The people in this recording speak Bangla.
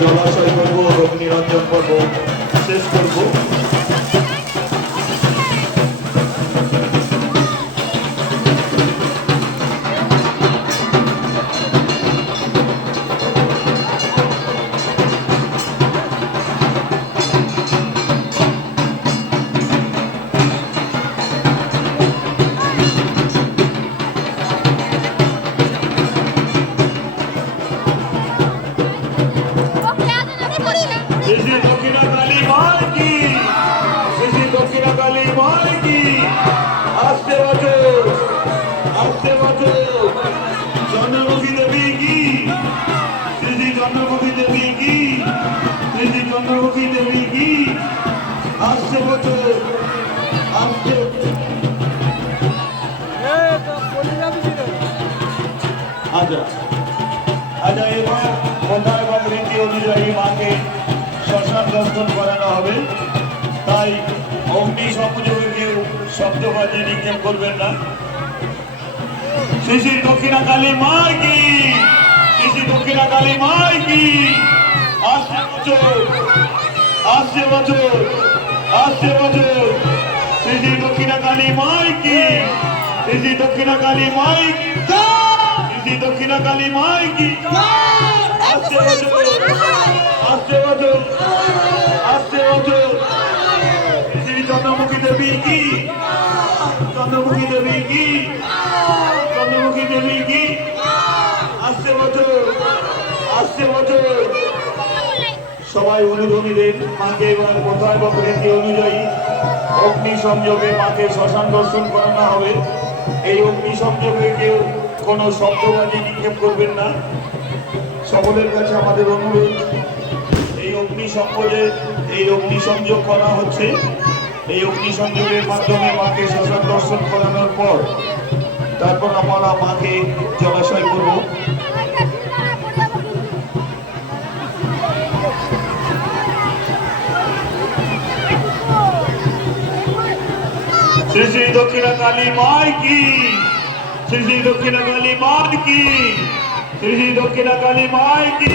জলাশয় করবো, অগ্নি রঞ্জন পর্ব শেষ করবো। শ্রী দক্ষিণা কালী মার কি, শ্রী দক্ষিণা কালী মার কি। আসতে বছর, আসতে বছর চন্দ্রমুখী দেবী কি, শ্রী চন্দ্রমুখী দেবী কি, শ্রী চন্দ্রমুখী দেবী কি। আসতে বছর, আসতে আচ্ছা আচ্ছা, এবার কথা এবং রীতি অনুযায়ী মাকে শ্মশান দর্শন করানো হবে। তাই অগ্নি সংযোগে কেউ শব্দ বাজে নিক্ষেপ করবেন না। শ্রী শ্রী দক্ষিণা কালী মার কি, শ্রী শ্রী দক্ষিণা কালী মার কি। আসছে বছর, আসছে বছর, আসছে বছর শ্রী শ্রী দক্ষিণা কালী মার কি, শ্রী শ্রী দক্ষিণা কালী মার কি, শ্রী দক্ষিণা কালী মার কি। আসছে বছর, আসছে বছর, আসছে বছর শ্রী চন্দ্রমুখী দেবী কি, চন্দ্রমুখী দেবী কি, চন্দ্রমুখী দেবী কি। আসছে বছর, আসছে বছর। সবাই অনুধ্বনি দেন মাকে। এবার কথা এবং রীতি অনুযায়ী অগ্নি সংযোগে মাকে শ্মশান দর্শন করানো হবে। এই অগ্নি সংযোগে কেউ কোনো শব্দবাজি নিক্ষেপ করবেন না। সকলের কাছে আমাদের অনুরোধ, এই অগ্নি সংযোগে, এই অগ্নি সংযোগ করা হচ্ছে। এই অগ্নি সংযোগের মাধ্যমে মাকে শ্মশান দর্শন করানোর পর তারপর আমরা মাকে জলাশয় করব। শ্রী শ্রী দক্ষিণা কালী মার কি, শ্রী শ্রী দক্ষিণা কালী মার কি, শ্রী শ্রী দক্ষিণা কালী মার কি।